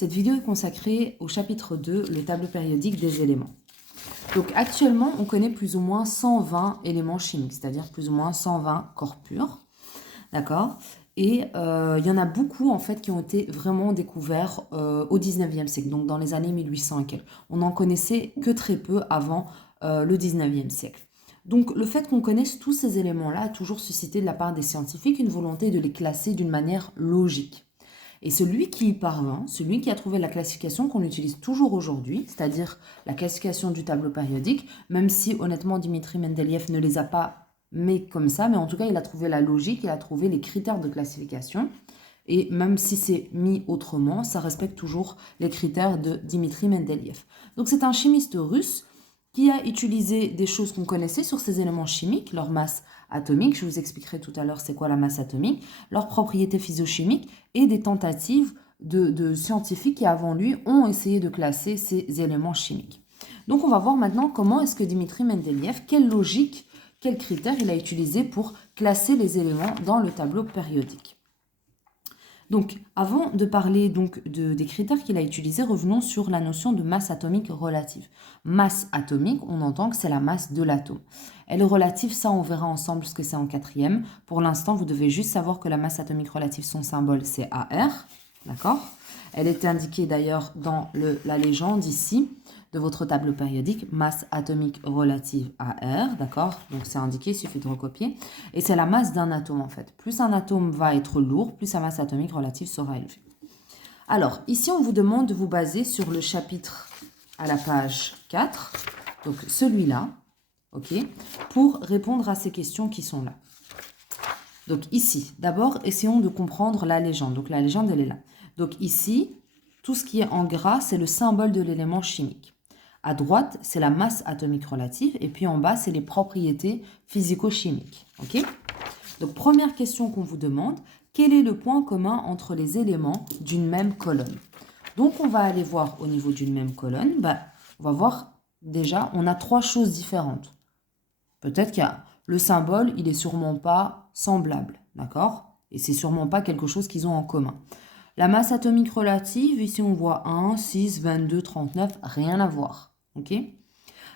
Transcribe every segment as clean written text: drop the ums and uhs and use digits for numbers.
Cette vidéo est consacrée au chapitre 2, le tableau périodique des éléments. Donc actuellement, on connaît plus ou moins 120 éléments chimiques, c'est-à-dire plus ou moins 120 corps purs, d'accord? Et il y en a beaucoup en fait qui ont été vraiment découverts au 19e siècle, donc dans les années 1800 et quelques. On n'en connaissait que très peu avant le 19e siècle. Donc le fait qu'on connaisse tous ces éléments-là a toujours suscité de la part des scientifiques une volonté de les classer d'une manière logique. Et celui qui y parvint, celui qui a trouvé la classification qu'on utilise toujours aujourd'hui, c'est-à-dire la classification du tableau périodique, même si honnêtement Dimitri Mendeleïev ne les a pas mis comme ça, mais en tout cas il a trouvé la logique, il a trouvé les critères de classification. Et même si c'est mis autrement, ça respecte toujours les critères de Dimitri Mendeleïev. Donc c'est un chimiste russe qui a utilisé des choses qu'on connaissait sur ces éléments chimiques, leur masse atomique, je vous expliquerai tout à l'heure c'est quoi la masse atomique, leurs propriétés physiochimiques et des tentatives de scientifiques qui avant lui ont essayé de classer ces éléments chimiques. Donc on va voir maintenant comment est-ce que Dimitri Mendeleïev, quelle logique, quels critères il a utilisé pour classer les éléments dans le tableau périodique. Donc, avant de parler des critères qu'il a utilisés, revenons sur la notion de masse atomique relative. Masse atomique, on entend que c'est la masse de l'atome. Elle est relative, ça on verra ensemble ce que c'est en quatrième. Pour l'instant, vous devez juste savoir que la masse atomique relative, son symbole c'est AR, d'accord? Elle est indiquée d'ailleurs dans la légende ici de votre tableau périodique, masse atomique relative AR, d'accord? Donc c'est indiqué, il suffit de recopier. Et c'est la masse d'un atome en fait. Plus un atome va être lourd, plus sa masse atomique relative sera élevée. Alors, ici on vous demande de vous baser sur le chapitre à la page 4, donc celui-là, ok, pour répondre à ces questions qui sont là. Donc ici, d'abord, essayons de comprendre la légende. Donc la légende, elle est là. Donc ici, tout ce qui est en gras, c'est le symbole de l'élément chimique. À droite, c'est la masse atomique relative. Et puis en bas, c'est les propriétés physico-chimiques. Ok? Donc première question qu'on vous demande, quel est le point commun entre les éléments d'une même colonne? Donc on va aller voir au niveau d'une même colonne. On va voir déjà, on a trois choses différentes. Peut-être qu'il y a le symbole, il n'est sûrement pas semblable, d'accord? Et c'est sûrement pas quelque chose qu'ils ont en commun. La masse atomique relative, ici on voit 1, 6, 22, 39, rien à voir, ok?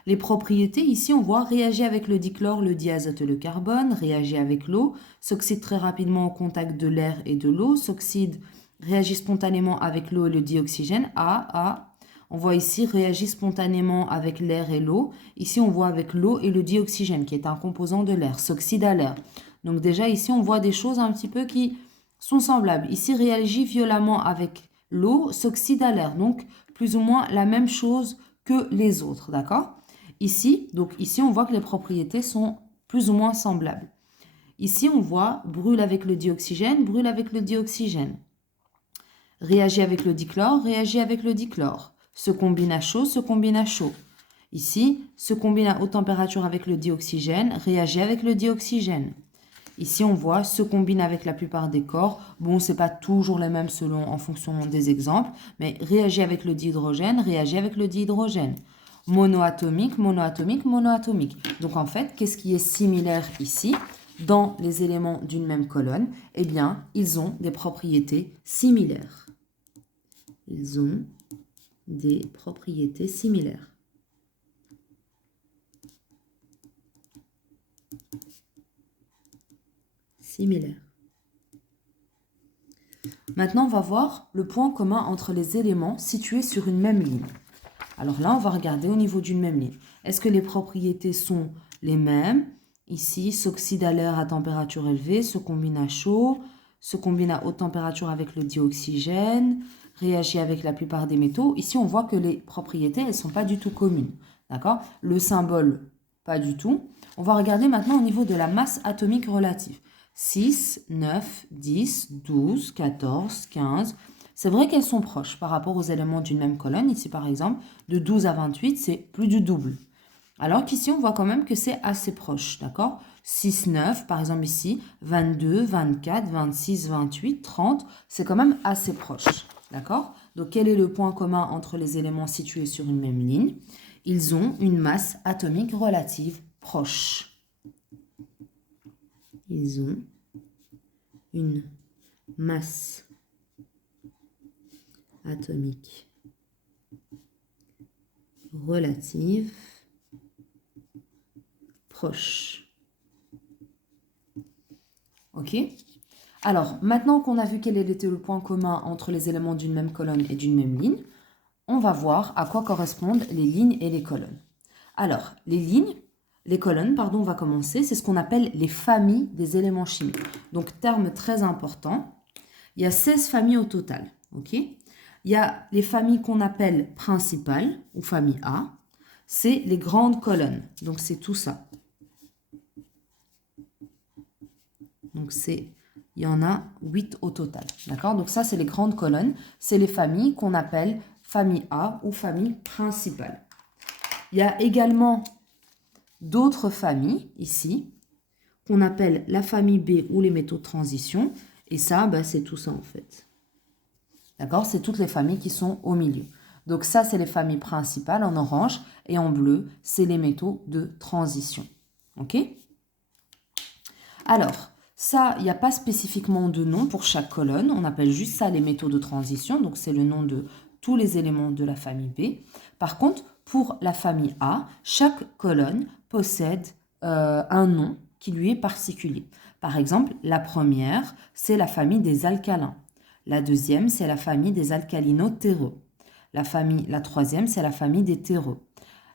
Les propriétés, ici on voit réagir avec le dichlore, le diazote et le carbone, réagit avec l'eau, s'oxyde très rapidement au contact de l'air et de l'eau, s'oxyde, réagit spontanément avec l'eau et le dioxygène, A. On voit ici réagit spontanément avec l'air et l'eau. Ici, on voit avec l'eau et le dioxygène, qui est un composant de l'air, s'oxyde à l'air. Donc déjà, ici, on voit des choses un petit peu qui sont semblables. Ici, réagit violemment avec l'eau, s'oxyde à l'air. Donc, plus ou moins la même chose que les autres, d'accord? Ici, on voit que les propriétés sont plus ou moins semblables. Ici, on voit brûle avec le dioxygène, brûle avec le dioxygène. Réagit avec le dichlore, réagit avec le dichlore. Se combine à chaud, se combine à chaud. Ici, se combine à haute température avec le dioxygène, réagit avec le dioxygène. Ici, on voit se combine avec la plupart des corps. Bon, c'est pas toujours les mêmes en fonction des exemples, mais réagit avec le dihydrogène, réagit avec le dihydrogène. Monoatomique, monoatomique, monoatomique. Donc en fait, qu'est-ce qui est similaire ici dans les éléments d'une même colonne? Eh bien, ils ont des propriétés similaires. Ils ont des propriétés similaires. Maintenant, on va voir le point commun entre les éléments situés sur une même ligne. Alors là, on va regarder au niveau d'une même ligne. Est-ce que les propriétés sont les mêmes? Ici, s'oxyde à l'air à température élevée, se combine à chaud, se combine à haute température avec le dioxygène, réagit avec la plupart des métaux. Ici, on voit que les propriétés, elles ne sont pas du tout communes. D'accord? Le symbole, pas du tout. On va regarder maintenant au niveau de la masse atomique relative. 6, 9, 10, 12, 14, 15. C'est vrai qu'elles sont proches par rapport aux éléments d'une même colonne. Ici, par exemple, de 12 à 28, c'est plus du double. Alors qu'ici, on voit quand même que c'est assez proche, d'accord? 6, 9, par exemple ici, 22, 24, 26, 28, 30, c'est quand même assez proche, d'accord? Donc, quel est le point commun entre les éléments situés sur une même ligne? Ils ont une masse atomique relative proche. Ils ont une masse atomique relative proche. Ok? Alors, maintenant qu'on a vu quel était le point commun entre les éléments d'une même colonne et d'une même ligne, on va voir à quoi correspondent les lignes et les colonnes. Alors, les colonnes, pardon, on va commencer, c'est ce qu'on appelle les familles des éléments chimiques. Donc, terme très important, il y a 16 familles au total, ok? Il y a les familles qu'on appelle principales, ou famille A, c'est les grandes colonnes, donc c'est tout ça. Donc, il y en a 8 au total, d'accord? Donc, ça, c'est les grandes colonnes, c'est les familles qu'on appelle famille A ou famille principale. Il y a également d'autres familles, ici, qu'on appelle la famille B ou les métaux de transition. Et ça, c'est tout ça en fait. D'accord? C'est toutes les familles qui sont au milieu. Donc ça, c'est les familles principales en orange. Et en bleu, c'est les métaux de transition. OK? Alors, ça, il n'y a pas spécifiquement de nom pour chaque colonne. On appelle juste ça les métaux de transition. Donc c'est le nom de tous les éléments de la famille B. Par contre, pour la famille A, chaque colonne possède un nom qui lui est particulier. Par exemple, la première, c'est la famille des alcalins. La deuxième, c'est la famille des alcalino-terreux. La troisième, c'est la famille des terreux.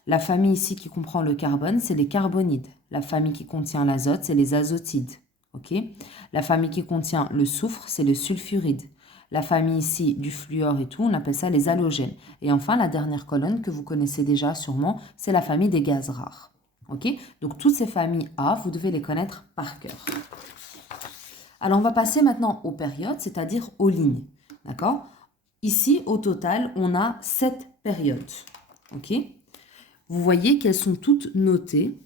La famille ici qui comprend le carbone, c'est les carbonides. La famille qui contient l'azote, c'est les azotides. Okay? La famille qui contient le soufre, c'est le sulfuride. La famille ici du fluor et tout, on appelle ça les halogènes. Et enfin, la dernière colonne que vous connaissez déjà sûrement, c'est la famille des gaz rares. Okay? Donc, toutes ces familles A, vous devez les connaître par cœur. Alors, on va passer maintenant aux périodes, c'est-à-dire aux lignes. D'accord? Ici, au total, on a 7 périodes. Ok? Vous voyez qu'elles sont toutes notées,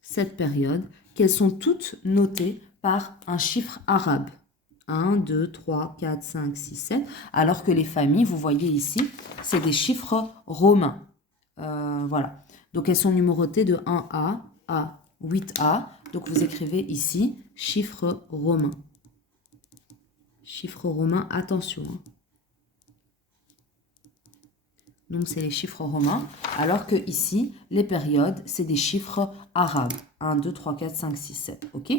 cette période, qu'elles sont toutes notées par un chiffre arabe. 1, 2, 3, 4, 5, 6, 7. Alors que les familles, vous voyez ici, c'est des chiffres romains. Voilà. Donc elles sont numérotées de 1A à 8A. Donc vous écrivez ici chiffre romain. Chiffre romain, attention. Donc, c'est les chiffres romains, alors que ici, les périodes, c'est des chiffres arabes. 1, 2, 3, 4, 5, 6, 7. OK?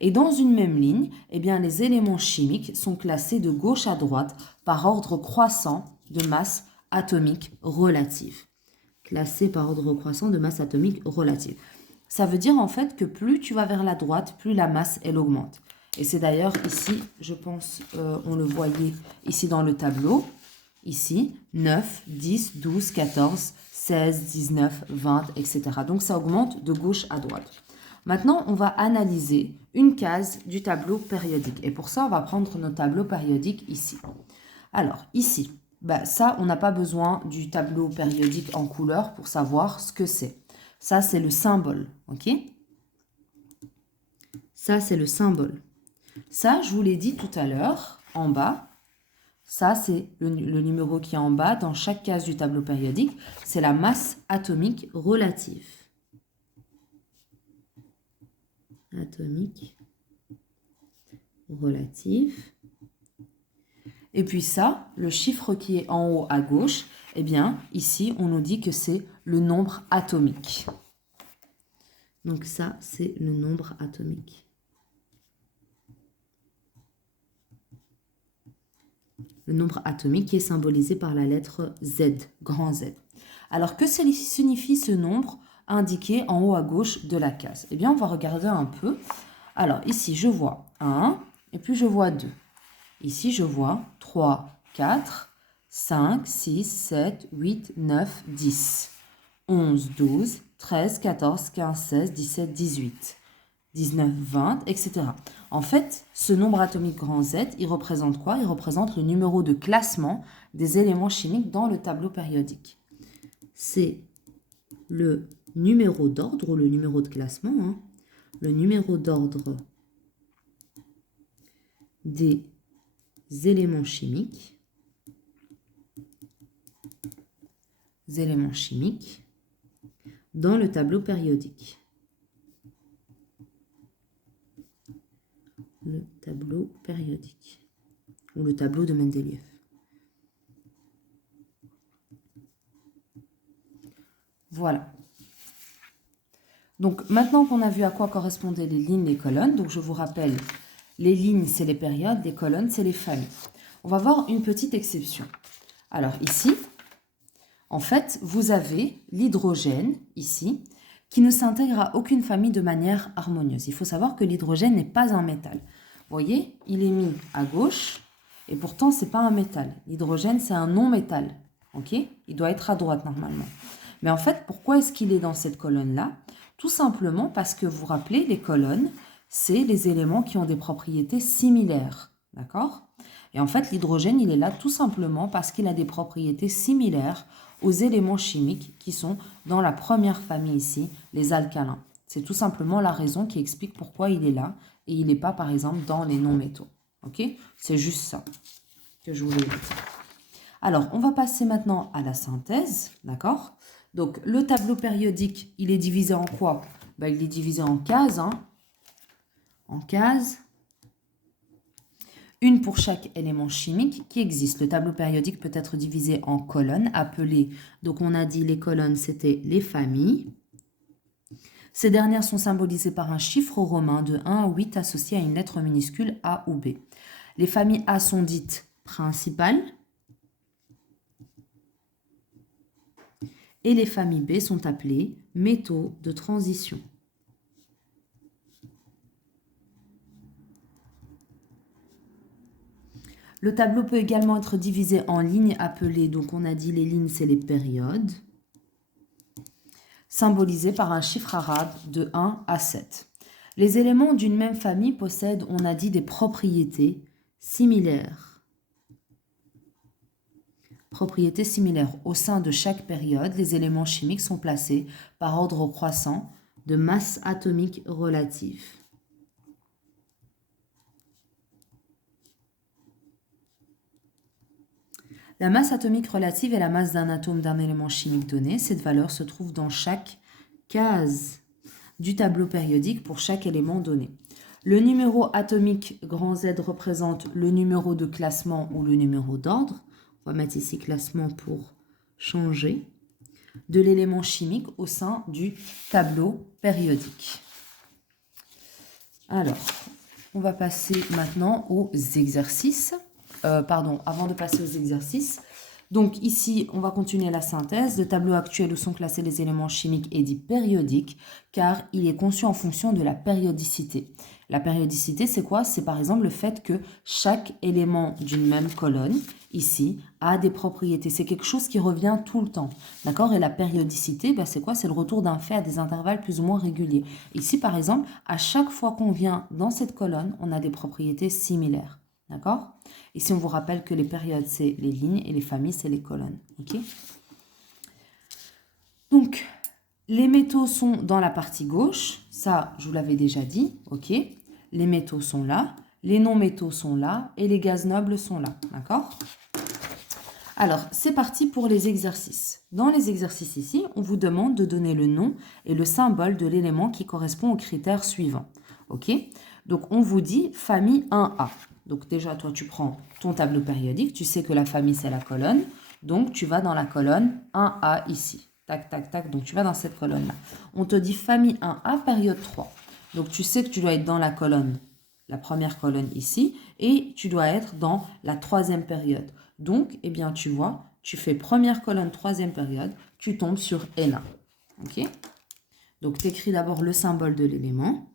Et dans une même ligne, eh bien, les éléments chimiques sont classés de gauche à droite par ordre croissant de masse atomique relative. Classés par ordre croissant de masse atomique relative. Ça veut dire en fait que plus tu vas vers la droite, plus la masse, elle augmente. Et c'est d'ailleurs ici, je pense, on le voyait ici dans le tableau. Ici, 9, 10, 12, 14, 16, 19, 20, etc. Donc, ça augmente de gauche à droite. Maintenant, on va analyser une case du tableau périodique. Et pour ça, on va prendre notre tableau périodique ici. Alors, ici, ça, on n'a pas besoin du tableau périodique en couleur pour savoir ce que c'est. Ça, c'est le symbole, ok? Ça, c'est le symbole. Ça, je vous l'ai dit tout à l'heure, en bas. Ça, c'est le numéro qui est en bas dans chaque case du tableau périodique. C'est la masse atomique relative. Atomique relative. Et puis ça, le chiffre qui est en haut à gauche, eh bien, ici, on nous dit que c'est le nombre atomique. Donc ça, c'est le nombre atomique. Le nombre atomique qui est symbolisé par la lettre Z, grand Z. Alors, que signifie ce nombre indiqué en haut à gauche de la case? Eh bien, on va regarder un peu. Alors, ici, je vois 1 et puis je vois 2. Ici, je vois 3, 4, 5, 6, 7, 8, 9, 10, 11, 12, 13, 14, 15, 16, 17, 18. 19, 20, etc. En fait, ce nombre atomique grand Z, il représente quoi? Il représente le numéro de classement des éléments chimiques dans le tableau périodique. C'est le numéro d'ordre ou le numéro de classement, hein, le numéro d'ordre des éléments chimiques dans le tableau périodique. Le tableau périodique ou le tableau de Mendeleïev. Voilà. Donc, maintenant qu'on a vu à quoi correspondaient les lignes, les colonnes, donc je vous rappelle, les lignes, c'est les périodes, les colonnes, c'est les familles. On va voir une petite exception. Alors, ici, en fait, vous avez l'hydrogène, ici, qui ne s'intègre à aucune famille de manière harmonieuse. Il faut savoir que l'hydrogène n'est pas un métal. Vous voyez, il est mis à gauche, et pourtant, ce n'est pas un métal. L'hydrogène, c'est un non-métal. Ok? Il doit être à droite, normalement. Mais en fait, pourquoi est-ce qu'il est dans cette colonne-là? Tout simplement parce que vous vous rappelez, les colonnes, c'est les éléments qui ont des propriétés similaires. D'accord? Et en fait, l'hydrogène, il est là tout simplement parce qu'il a des propriétés similaires aux éléments chimiques qui sont dans la première famille ici, les alcalins. C'est tout simplement la raison qui explique pourquoi il est là et il n'est pas, par exemple, dans les non-métaux. Ok? C'est juste ça que je voulais dire. Alors, on va passer maintenant à la synthèse, d'accord? Donc, le tableau périodique, il est divisé en quoi? Ben, il est divisé en cases, hein? En cases. Une pour chaque élément chimique qui existe. Le tableau périodique peut être divisé en colonnes appelées, donc on a dit les colonnes, c'était les familles. Ces dernières sont symbolisées par un chiffre romain de 1 à 8 associé à une lettre minuscule A ou B. Les familles A sont dites principales et les familles B sont appelées métaux de transition. Le tableau peut également être divisé en lignes appelées, donc on a dit les lignes, c'est les périodes, symbolisées par un chiffre arabe de 1 à 7. Les éléments d'une même famille possèdent, on a dit, des propriétés similaires. Propriétés similaires. Au sein de chaque période, les éléments chimiques sont placés par ordre croissant de masse atomique relative. La masse atomique relative est la masse d'un atome d'un élément chimique donné. Cette valeur se trouve dans chaque case du tableau périodique pour chaque élément donné. Le numéro atomique grand Z représente le numéro de classement ou le numéro d'ordre. On va mettre ici classement pour changer. De l'élément chimique au sein du tableau périodique. Alors, on va passer maintenant aux exercices. Avant de passer aux exercices. Donc ici, on va continuer la synthèse. Le tableau actuel où sont classés les éléments chimiques est dit périodique car il est conçu en fonction de la périodicité. La périodicité, c'est quoi? C'est par exemple le fait que chaque élément d'une même colonne, ici, a des propriétés. C'est quelque chose qui revient tout le temps. D'accord? Et la périodicité, c'est quoi? C'est le retour d'un fait à des intervalles plus ou moins réguliers. Ici, par exemple, à chaque fois qu'on vient dans cette colonne, on a des propriétés similaires. D'accord? Ici, on vous rappelle que les périodes, c'est les lignes et les familles, c'est les colonnes. Ok? Donc, les métaux sont dans la partie gauche. Ça, je vous l'avais déjà dit. Ok? Les métaux sont là. Les non-métaux sont là. Et les gaz nobles sont là. D'accord? Alors, c'est parti pour les exercices. Dans les exercices ici, on vous demande de donner le nom et le symbole de l'élément qui correspond aux critères suivants. Ok? Donc, on vous dit famille 1A. Donc déjà, toi, tu prends ton tableau périodique. Tu sais que la famille, c'est la colonne. Donc, tu vas dans la colonne 1A ici. Tac, tac, tac. Donc, tu vas dans cette colonne-là. On te dit famille 1A, période 3. Donc, tu sais que tu dois être dans la colonne, la première colonne ici. Et tu dois être dans la troisième période. Donc, eh bien, tu vois, tu fais première colonne, troisième période. Tu tombes sur Na. OK? Donc, tu écris d'abord le symbole de l'élément,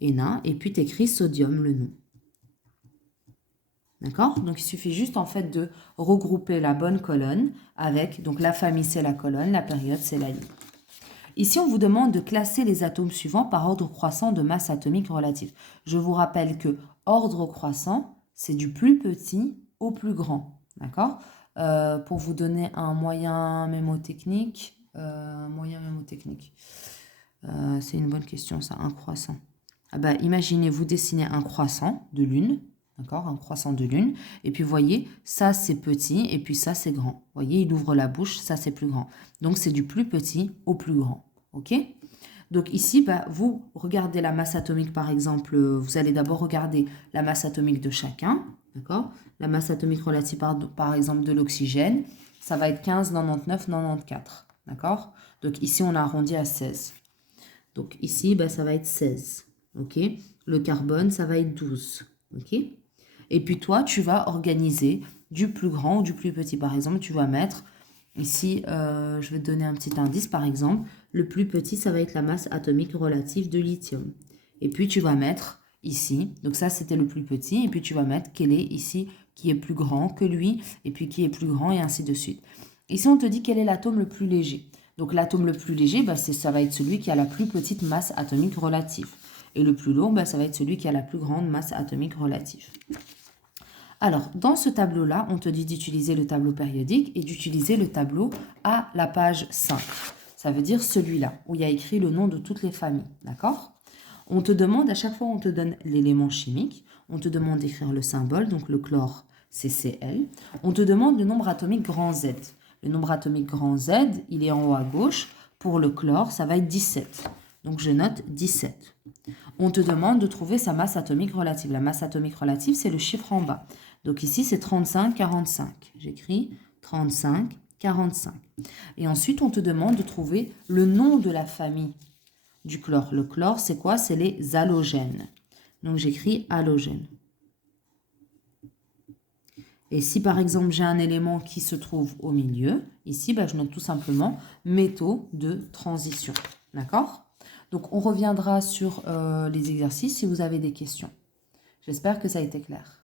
Na. Et puis, tu écris sodium, le nom. D'accord? Donc, il suffit juste en fait de regrouper la bonne colonne avec, donc la famille c'est la colonne, la période c'est la ligne. Ici, on vous demande de classer les atomes suivants par ordre croissant de masse atomique relative. Je vous rappelle que ordre croissant, c'est du plus petit au plus grand. D'accord? Pour vous donner un moyen mémotechnique, c'est une bonne question ça, un croissant. Imaginez, vous dessinez un croissant de lune. D'accord, un croissant de lune. Et puis, vous voyez, ça, c'est petit et puis ça, c'est grand. Vous voyez, il ouvre la bouche, ça, c'est plus grand. Donc, c'est du plus petit au plus grand. OK? Donc, ici, vous regardez la masse atomique, par exemple. Vous allez d'abord regarder la masse atomique de chacun. D'accord? La masse atomique relative, par exemple, de l'oxygène, ça va être 15, 99, 94. D'accord? Donc ici, on a arrondi à 16. Donc ici, ben, ça va être 16. OK? Le carbone, ça va être 12. OK? Et puis toi, tu vas organiser du plus grand ou du plus petit. Par exemple, tu vas mettre ici, je vais te donner un petit indice. Par exemple, le plus petit, ça va être la masse atomique relative de lithium. Et puis tu vas mettre ici, donc ça c'était le plus petit, et puis tu vas mettre quel est ici qui est plus grand que lui, et puis qui est plus grand, et ainsi de suite. Ici, on te dit quel est l'atome le plus léger. Donc l'atome le plus léger, bah, ça va être celui qui a la plus petite masse atomique relative. Et le plus lourd, bah, ça va être celui qui a la plus grande masse atomique relative. Alors, dans ce tableau-là, on te dit d'utiliser le tableau périodique et d'utiliser le tableau à la page 5. Ça veut dire celui-là, où il y a écrit le nom de toutes les familles. D'accord? On te demande, à chaque fois, on te donne l'élément chimique. On te demande d'écrire le symbole, donc le chlore, c'est Cl. On te demande le nombre atomique grand Z. Le nombre atomique grand Z, il est en haut à gauche. Pour le chlore, ça va être 17. Donc, je note 17. On te demande de trouver sa masse atomique relative. La masse atomique relative, c'est le chiffre en bas. Donc ici, c'est 35, 45. J'écris 35, 45. Et ensuite, on te demande de trouver le nom de la famille du chlore. Le chlore, c'est quoi? C'est les halogènes. Donc j'écris halogène. Et si par exemple j'ai un élément qui se trouve au milieu, ici je note tout simplement métaux de transition. D'accord? Donc on reviendra sur les exercices si vous avez des questions. J'espère que ça a été clair.